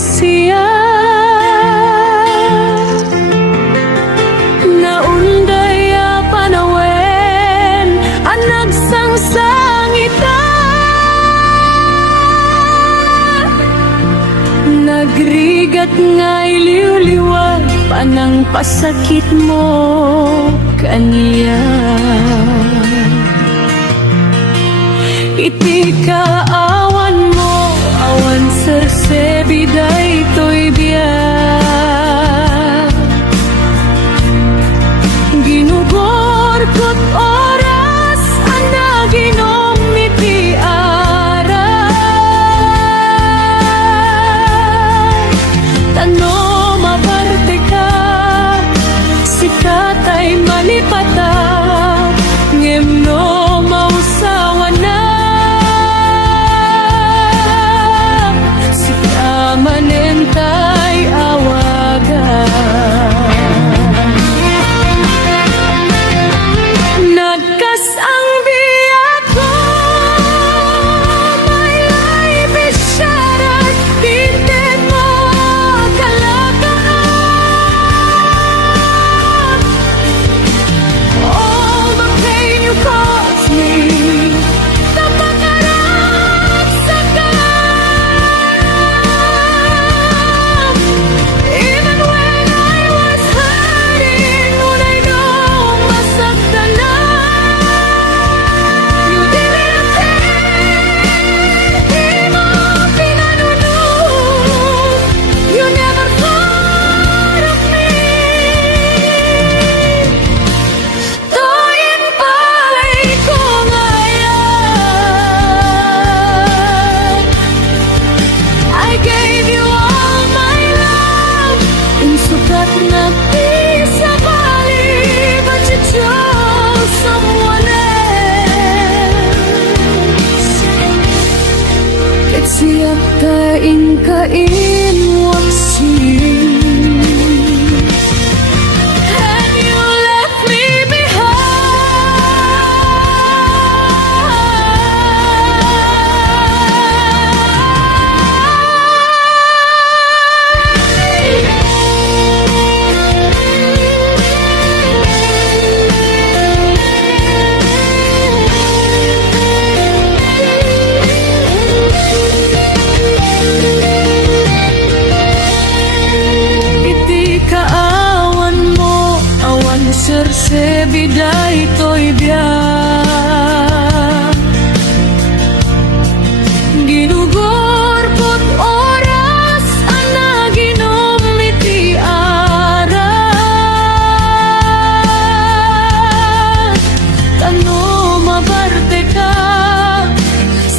siya. Naundaya panawen ang nagsangsangita, nagrigat nga'y liwliwag panang pasakit mo kaniya. Iti kaawan mo, awan sersebi daytoy biyak. Ginugorkot oras ang naginom iti aray. Tano mabarte ka, sikat ay malipata, ngemno mausawan na. Manentay awagan, nagkas ang biyak ko, may life is shattered, tinted mo kalakaan. All the pain you caused me, siap kain kain waksi. And you left me sersebi daytoy biyak. Ginugorpot oras ang naginom iti aray. Tano mabarte ka,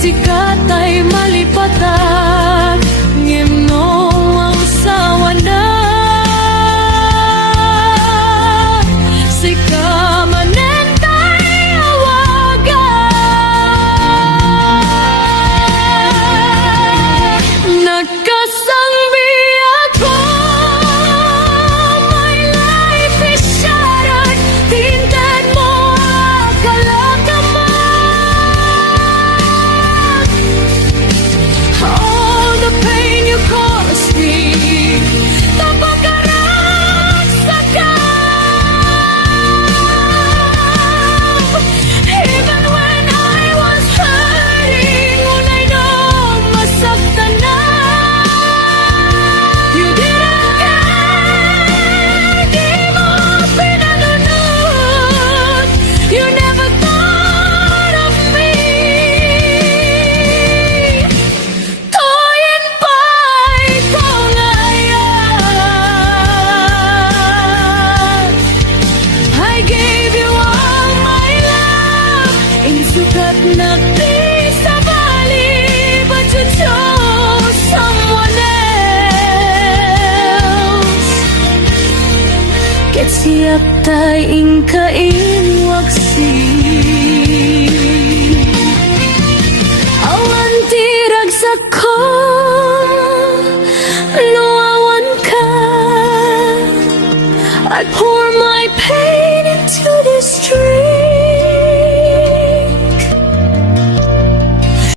sikat ay malipatan, ngimno ang sawa na. Siap tayong kain waksi. Awan tirag sa ko, luawan ka. I pour my pain